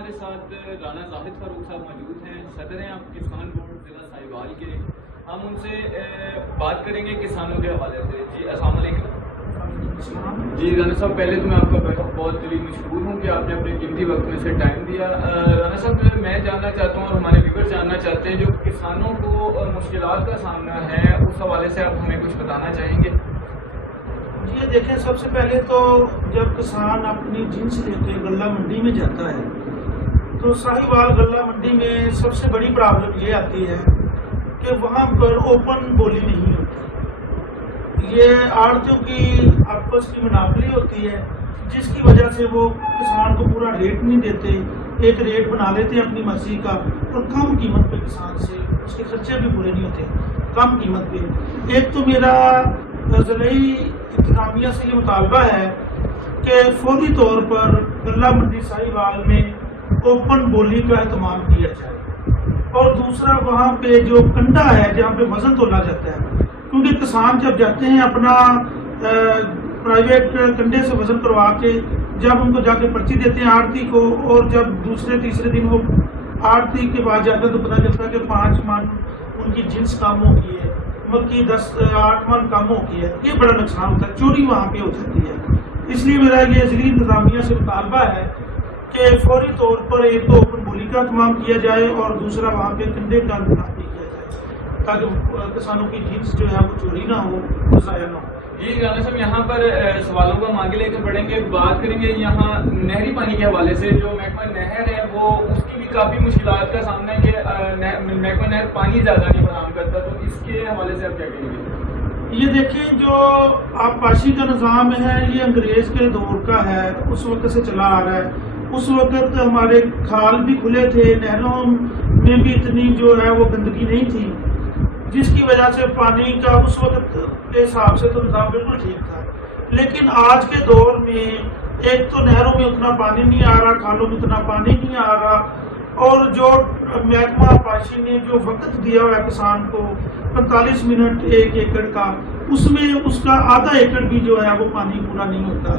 ہمارے ساتھ رانا زاہد فاروق صاحب موجود ہیں، صدر ہیں آپ کسان بورڈ ضلع ساہیوال کے. ہم ان سے بات کریں گے کسانوں کے حوالے سے. جی السلام علیکم. جی رانا صاحب، پہلے تو میں آپ کا بہت دلی مشکور ہوں کہ آپ نے اپنے قیمتی وقت میں سے ٹائم دیا. رانا صاحب، میں جاننا چاہتا ہوں اور ہمارے ویور جاننا چاہتے ہیں جو کسانوں کو مشکلات کا سامنا ہے اس حوالے سے آپ ہمیں کچھ بتانا چاہیں گے؟ یہ دیکھیں، سب سے پہلے تو جب کسان اپنی جنس لے کے غلہ منڈی میں جاتا ہے تو ساہیوال غلہ منڈی میں سب سے بڑی پرابلم یہ آتی ہے کہ وہاں پر اوپن بولی نہیں ہوتی. یہ آڑتیوں کی آپس کی مناپلی ہوتی ہے جس کی وجہ سے وہ کسان کو پورا ریٹ نہیں دیتے، ایک ریٹ بنا لیتے ہیں اپنی مرضی کا اور کم قیمت پہ کسان سے اس کے خرچے بھی پورے نہیں ہوتے کم قیمت پہ. ایک تو میرا ضلعی انتظامیہ سے یہ مطالبہ ہے کہ فوری طور پر غلہ منڈی ساہیوال میں اوپن بولی کا اہتمام کیا جائے، اور دوسرا وہاں پہ جو کنڈا ہے جہاں پہ وزن تولا جاتا ہے، کیونکہ کسان جب جاتے ہیں اپنا پرائیویٹ کنڈے سے وزن کروا کے جب ان کو جا کے پرچی دیتے ہیں آڑتی کو، اور جب دوسرے تیسرے دن وہ آڑتی کے بعد جاتا ہے تو پتہ چلتا ہے کہ 5 من ان کی جنس کم ہو گئی ہے، مکی 8 من کم ہو گئی ہے. یہ بڑا نقصان ہوتا ہے، چوری وہاں پہ ہو جاتی ہے. اس لیے میرا یہ ضلعی انتظامیہ سے مطالبہ ہے کہ فوری طور پر ایک تو اوپن بولی کا اہتمام کیا جائے اور دوسرا وہاں پہ کنڈے کا انتظام بھی کیا جائے تاکہ کسانوں کی جنس جو ہے وہ چوری نہ ہو، ضائع نہ ہو. جی رانا صاحب، یہاں پر سوالوں کو ہم آگے لے کے بڑھیں گے. بات کریں گے یہاں نہری پانی کے حوالے سے. جو محکمہ نہر ہے وہ اس کی بھی کافی مشکلات کا سامنا ہے کہ محکمہ نہر پانی زیادہ نہیں فراہم کرتا، تو اس کے حوالے سے آپ کیا کہیں گے؟ یہ دیکھیں، جو آبپاشی کا نظام ہے یہ انگریز کے دور کا ہے، اس وقت سے چلا آ رہا ہے. اس وقت ہمارے کھال بھی کھلے تھے، نہروں میں بھی اتنی جو ہے وہ گندگی نہیں تھی، جس کی وجہ سے پانی کا اس وقت کے حساب سے تو نظام بالکل ٹھیک تھا. لیکن آج کے دور میں ایک تو نہروں میں اتنا پانی نہیں آ رہا، کھالوں میں اتنا پانی نہیں آ رہا، اور جو محکمہ آبپاشی نے جو وقت دیا ہوا ہے کسان کو 45 منٹ 1 ایکڑ کا، اس میں اس کا آدھا ایکڑ بھی جو ہے وہ پانی پورا نہیں ہوتا.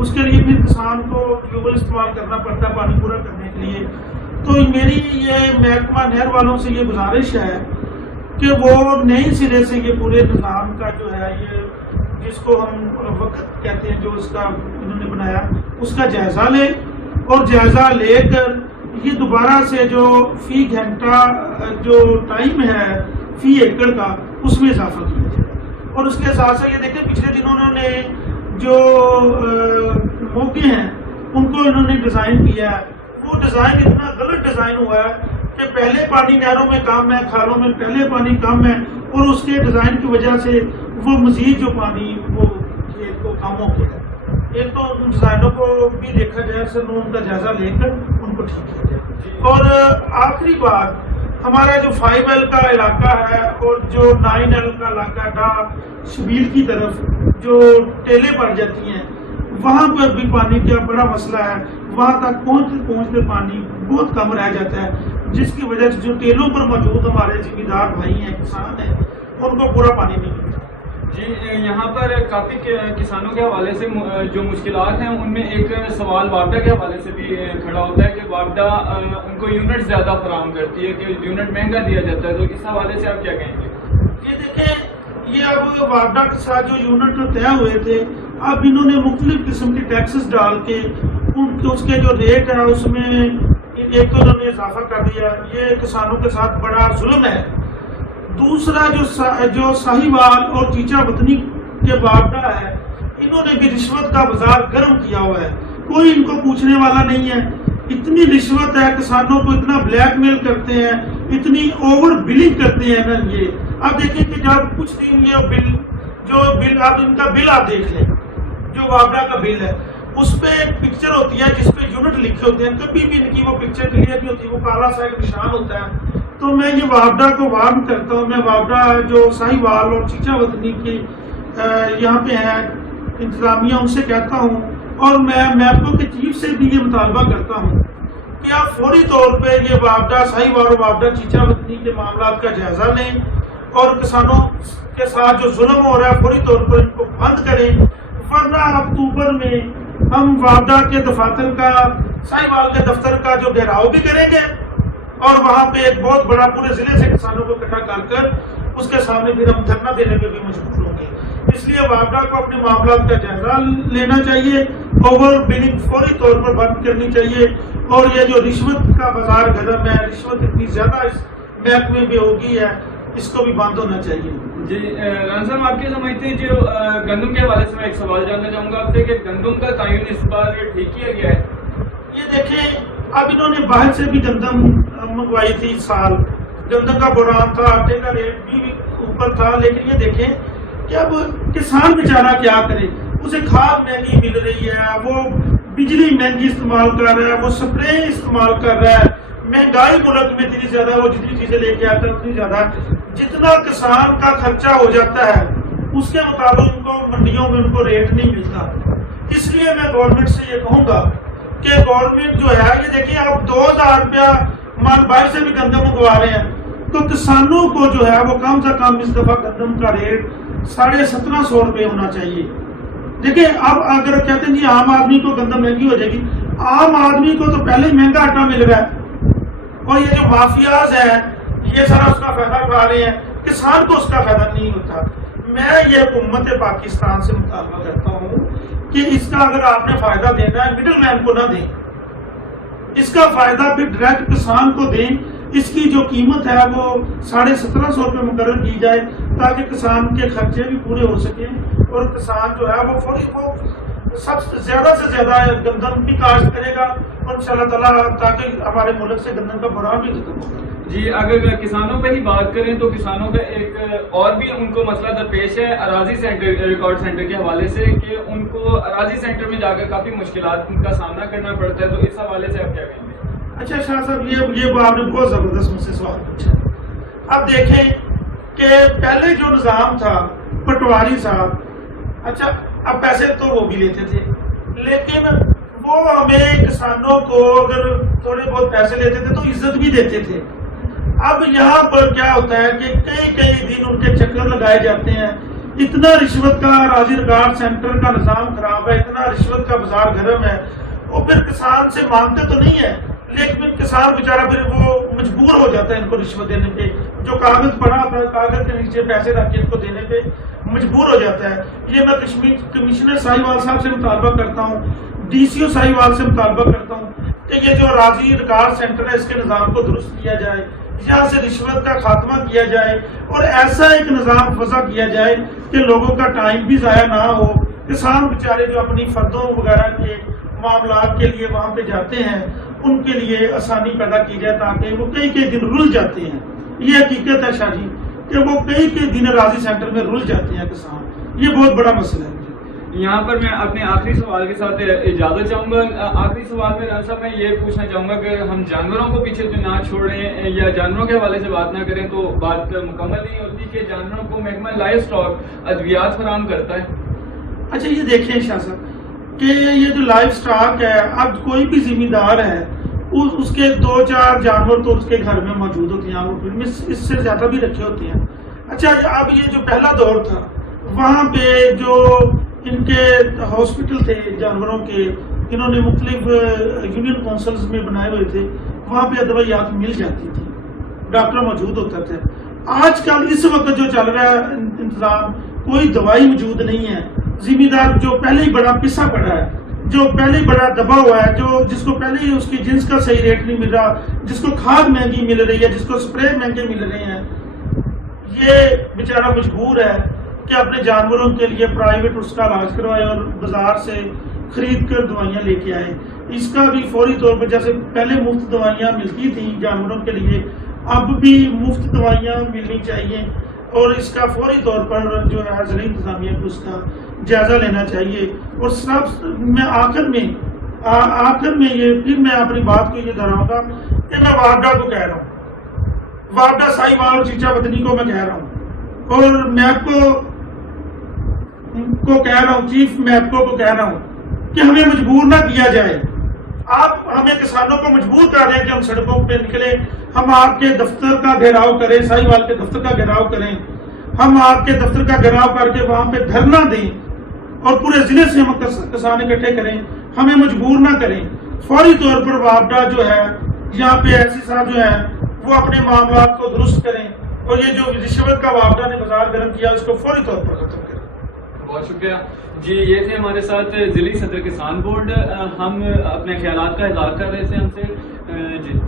اس کے لیے پھر کسان کو ٹیوبویل استعمال کرنا پڑتا ہے پانی پورا کرنے کے لیے. تو میری یہ محکمہ نہر والوں سے یہ گزارش ہے کہ وہ نئے سرے سے یہ پورے نظام کا جو ہے یہ جس کو ہم وقت کہتے ہیں جو اس کا انہوں نے بنایا اس کا جائزہ لے، اور جائزہ لے کر یہ دوبارہ سے جو فی گھنٹہ جو ٹائم ہے فی ایکڑ کا اس میں اضافہ کیا جائے. اور اس کے ساتھ ساتھ یہ دیکھیں پچھلے دنوں انہوں نے جو موقع ہیں ان کو انہوں نے ڈیزائن کیا ہے، وہ ڈیزائن اتنا غلط ڈیزائن ہوا ہے کہ پہلے پانی نہروں میں کم ہے، کھالوں میں پہلے پانی کم ہے، اور اس کے ڈیزائن کی وجہ سے وہ مزید جو پانی وہ کھیت کو کم ہو گیا ہے. ایک تو ان ڈیزائنوں کو بھی دیکھا جائے، سر ان کا جائزہ لے کر ان کو ٹھیک کیا جائے. اور آخری بات، ہمارا جو 5L کا علاقہ ہے اور جو 9L کا علاقہ تھا شبیل کی طرف جو ٹیلیں پڑ جاتی ہیں وہاں پر بھی پانی کا بڑا مسئلہ ہے. وہاں تک پہنچتے پانی بہت کم رہ جاتا ہے، جس کی وجہ سے جو ٹیلوں پر موجود ہمارے ذمہ دار بھائی ہیں، کسان ہیں، ان کو پورا پانی نہیں ملتا. جی یہاں پر کافی کسانوں کے حوالے سے جو مشکلات ہیں ان میں ایک سوال وابڈا کے حوالے سے بھی کھڑا ہوتا ہے کہ وابڈا ان کو یونٹ زیادہ فراہم کرتی ہے، کہ یونٹ مہنگا دیا جاتا ہے، تو اس حوالے سے آپ کیا کہیں گے؟ یہ دیکھیں، یہ اب وابڈا کے ساتھ جو یونٹ طے ہوئے تھے اب انہوں نے مختلف قسم کے ٹیکسز ڈال کے اس کے جو ریٹ ہے اس میں ایک تو انہوں نے اضافہ کر دیا. یہ کسانوں کے ساتھ بڑا ظلم ہے. دوسرا جو ساہیوال اور چیچا وطنی کے وابڈا ہے انہوں نے بھی رشوت کا بازار گرم کیا ہوا ہے، کوئی ان کو پوچھنے والا نہیں ہے. اتنی رشوت ہے، کسانوں کو اتنا بلیک میل کرتے ہیں، اتنی اوور بلنگ کرتے ہیں نا. یہ اب دیکھیں کہ جب کچھ دن یہ بل اب ان کا بل آپ دیکھ لیں، جو وابڈا کا بل ہے اس پہ پکچر ہوتی ہے جس پہ یونٹ لکھے ہوتے ہیں، کبھی بھی ان کی وہ پکچر کلیئر نہیں ہوتی، وہ کالا سا ایک نشان ہوتا ہے. تو میں یہ وابڈا کو وارن کرتا ہوں، میں وابڈا جو ساہیوال اور چیچا وطنی کی یہاں پہ ہیں انتظامیہ ان سے کہتا ہوں، اور میں محکمہ کے چیف سے بھی یہ مطالبہ کرتا ہوں کہ آپ فوری طور پہ یہ وابڈا ساہیوال اور وابڈا چیچا وطنی کے معاملات کا جائزہ لیں، اور کسانوں کے ساتھ جو ظلم ہو رہا ہے فوری طور پر ان کو بند کریں، ورنہ اکتوبر میں ہم وابڈا کے دفاتر کا ساہیوال کے دفتر کا جو گھیراؤ بھی کریں گے اور وہاں پہ ایک بہت بڑا پورے ضلع سے کسانوں کو اکٹھا کر اس کے سامنے پھر ہم دھرنا دینے پہ بھی مجبور ہوں گے. اس لیے وابڈا کو اپنے معاملات کا جائزہ لینا چاہیے, اوور بلنگ فوری طور پر بند کرنی چاہیے, اور یہ جو رشوت کا بازار گرم ہے, رشوت اتنی زیادہ اس محکمے میں ہوگی ہے, اس کو بھی بند ہونا چاہیے. جی رانا صاحب, آپ کیا سمجھتے ہیں جو گندم کے حوالے سے میں ایک سوال جاننا چاہوں گا آپ سے کہ گندم کا تعین اس بار ٹھیک کیا گیا ہے؟ یہ دیکھیں, اب انہوں نے باہر سے بھی گندم منگوائی تھی اس سال, گندم کا بحران تھا, آٹے کا ریٹ بھی اوپر تھا, لیکن یہ دیکھیں کہ اب کسان بیچارہ کیا کرے, اسے کھاد مہنگی مل رہی ہے, وہ بجلی مہنگی استعمال کر رہا ہے, وہ سپرے استعمال کر رہا ہے, مہنگائی ملک میں اتنی زیادہ ہے, وہ جتنی چیزیں لے کے آتا ہے اتنی زیادہ ہے, جتنا کسان کا خرچہ ہو جاتا ہے اس کے مطابق ان کو منڈیوں میں ان کو ریٹ نہیں ملتا. اس لیے میں گورنمنٹ سے یہ کہوں گا کہ گورنمنٹ جو ہے, یہ دیکھیں آپ 2000 روپیہ مال باہر سے بھی گندم منگوا رہے ہیں, تو کسانوں کو جو ہے وہ کم سے کم اس دفعہ گندم کا ریٹ 1750 روپے ہونا چاہیے. دیکھیں اب اگر کہتے ہیں جی عام آدمی کو گندم مہنگی ہو جائے گی, عام آدمی کو تو پہلے ہی مہنگا آٹا مل رہا ہے, اور یہ جو مافیاز ہیں یہ سارا اس کا فائدہ اٹھا رہے ہیں, کسان کو اس کا فائدہ نہیں ہوتا. میں یہ حکومت پاکستان سے مطالبہ کرتا ہوں کہ اس کا اگر آپ نے فائدہ دینا ہے مڈل مین کو نہ دیں, اس کا فائدہ پھر ڈائریکٹ کسان کو دیں. اس کی جو قیمت ہے وہ 1750 روپے مقرر کی جائے تاکہ کسان کے خرچے بھی پورے ہو سکیں, اور کسان جو ہے وہ سب سے زیادہ گندم بھی کاشت کرے گا, اور انشاءاللہ تعالیٰ تاکہ ہمارے ملک سے گندم کا بحران بھی ختم ہو. جی اگر کسانوں پہ ہی بات کریں تو کسانوں کا ایک اور بھی ان کو مسئلہ درپیش ہے اراضی سینٹر, ریکارڈ سینٹر کے حوالے سے, کہ ان کو اراضی سینٹر میں جا کر کافی مشکلات کا سامنا کرنا پڑتا ہے, تو اس حوالے سے آپ کیا کہیں گے؟ اچھا شاہ صاحب, یہ آپ نے بہت زبردست مجھ سے سوال پوچھا. اب دیکھیں کہ پہلے جو نظام تھا پٹواری صاحب, اچھا اب پیسے تو وہ بھی لیتے تھے, لیکن وہ ہمیں کسانوں کو اگر تھوڑے بہت پیسے لیتے تھے تو عزت بھی دیتے تھے. اب یہاں پر کیا ہوتا ہے کہ کئی دن ان کے چکر لگائے جاتے ہیں, اتنا رشوت کا اراضی ریکارڈ سینٹر کا نظام خراب ہے, اتنا رشوت کا بازار گرم ہے, اور پھر کسان سے مانگتے تو نہیں ہے, لیکن کسان بیچارہ پھر وہ مجبور ہو جاتا ہے ان کو رشوت دینے پہ, جو کاغذ پڑا ہوتا ہے کاغذ کے نیچے پیسے رکھ کے ان کو دینے پہ مجبور ہو جاتا ہے. یہ میں کمشنر ساہیوال صاحب سے مطالبہ کرتا ہوں, ڈی سی او ساہیوال سے مطالبہ کرتا ہوں کہ یہ جو اراضی ریکارڈ سینٹر ہے اس کے نظام کو درست کیا جائے, یہاں سے رشوت کا خاتمہ کیا جائے, اور ایسا ایک نظام وضع کیا جائے کہ لوگوں کا ٹائم بھی ضائع نہ ہو. کسان بیچارے جو اپنی فردوں وغیرہ کے معاملات کے لیے وہاں پہ جاتے ہیں ان کے لیے آسانی پیدا کی جائے تاکہ وہ کئی دن رل جاتے ہیں. یہ حقیقت ہے شاہ جی کہ وہ کئی دن اراضی سینٹر میں رل جاتے ہیں کسان, یہ بہت بڑا مسئلہ ہے. یہاں پر میں اپنے آخری سوال کے ساتھ اجازت چاہوں گا. آخری سوال میں صاحب میں یہ پوچھنا چاہوں گا کہ ہم جانوروں کو پیچھے تو نہ چھوڑیں یا جانوروں کے حوالے سے بات نہ کریں تو بات مکمل نہیں ہوتی کہ جانوروں کو محکمہ لائف اسٹاک ادویات فراہم کرتا ہے. اچھا یہ دیکھیں شاہ صاحب کہ یہ جو لائف اسٹاک ہے, اب کوئی بھی ذمہ دار ہے اس کے 2-4 جانور تو اس کے گھر میں موجود ہوتے ہیں, وہ اس سے زیادہ بھی رکھے ہوتے ہیں. اچھا اب یہ جو پہلا دور تھا وہاں پہ جو ان کے ہاسپٹل تھے جانوروں کے, انہوں نے مختلف یونین کونسلز میں بنائے ہوئے تھے, وہاں پہ ادویات مل جاتی تھی, ڈاکٹر موجود ہوتا تھا. آج کل اس وقت جو چل رہا ہے انتظام, کوئی دوائی موجود نہیں ہے. ذمہ دار جو پہلے ہی بڑا پسا پڑا ہے, جو پہلے ہی بڑا دبا ہوا ہے, جس کو پہلے ہی اس کی جنس کا صحیح ریٹ نہیں مل رہا, جس کو کھاد مہنگی مل رہی ہے, جس کو سپرے مہنگے مل رہے ہیں, یہ بیچارہ مجبور ہے کہ اپنے جانوروں کے لیے پرائیویٹ اس کا علاج کروائے اور بازار سے خرید کر دوائیاں لے کے آئے. اس کا بھی فوری طور پر جیسے پہلے مفت دوائیاں ملتی تھیں جانوروں کے لیے, اب بھی مفت دوائیاں ملنی چاہیے, اور اس کا فوری طور پر جو ہے ضلع انتظامیہ کو اس کا جائزہ لینا چاہیے. اور سب میں آخر میں یہ پھر میں اپنی بات کو یہ دہراؤں گا کہ میں وابڈا کو کہہ رہا ہوں, وابڈا ساہیوال اور چیچا وطنی کو میں کہہ رہا ہوں, اور میپکو کو کہہ رہا ہوں, چیف میپکو کو کہہ رہا ہوں کہ ہمیں مجبور نہ کیا جائے. آپ ہمیں کسانوں کو مجبور کر رہے ہیں کہ ہم سڑکوں پہ نکلیں, ہم آپ کے دفتر کا گھیراؤ کریں, ساہیوال کے دفتر کا گھیراؤ کریں, ہم آپ کے دفتر کا گھیراؤ کر کے وہاں پہ دھرنا دیں, اور پورے ضلع سے ہم کسان اکٹھے کریں, ہمیں مجبور نہ کریں. فوری طور پر وابڈا جو ہے یہاں پہ ایسی صاحب جو ہے وہ اپنے معاملات کو درست کریں, اور یہ جو رشوت کا وابڈا نے بازار گرم کیا اس کو فوری طور پر ختم کریں. بہت شکریہ جی. یہ تھے ہمارے ساتھ ضلعی صدر کسان بورڈ. ہم اپنے خیالات کا اظہار کر رہے تھے ہم سے جی.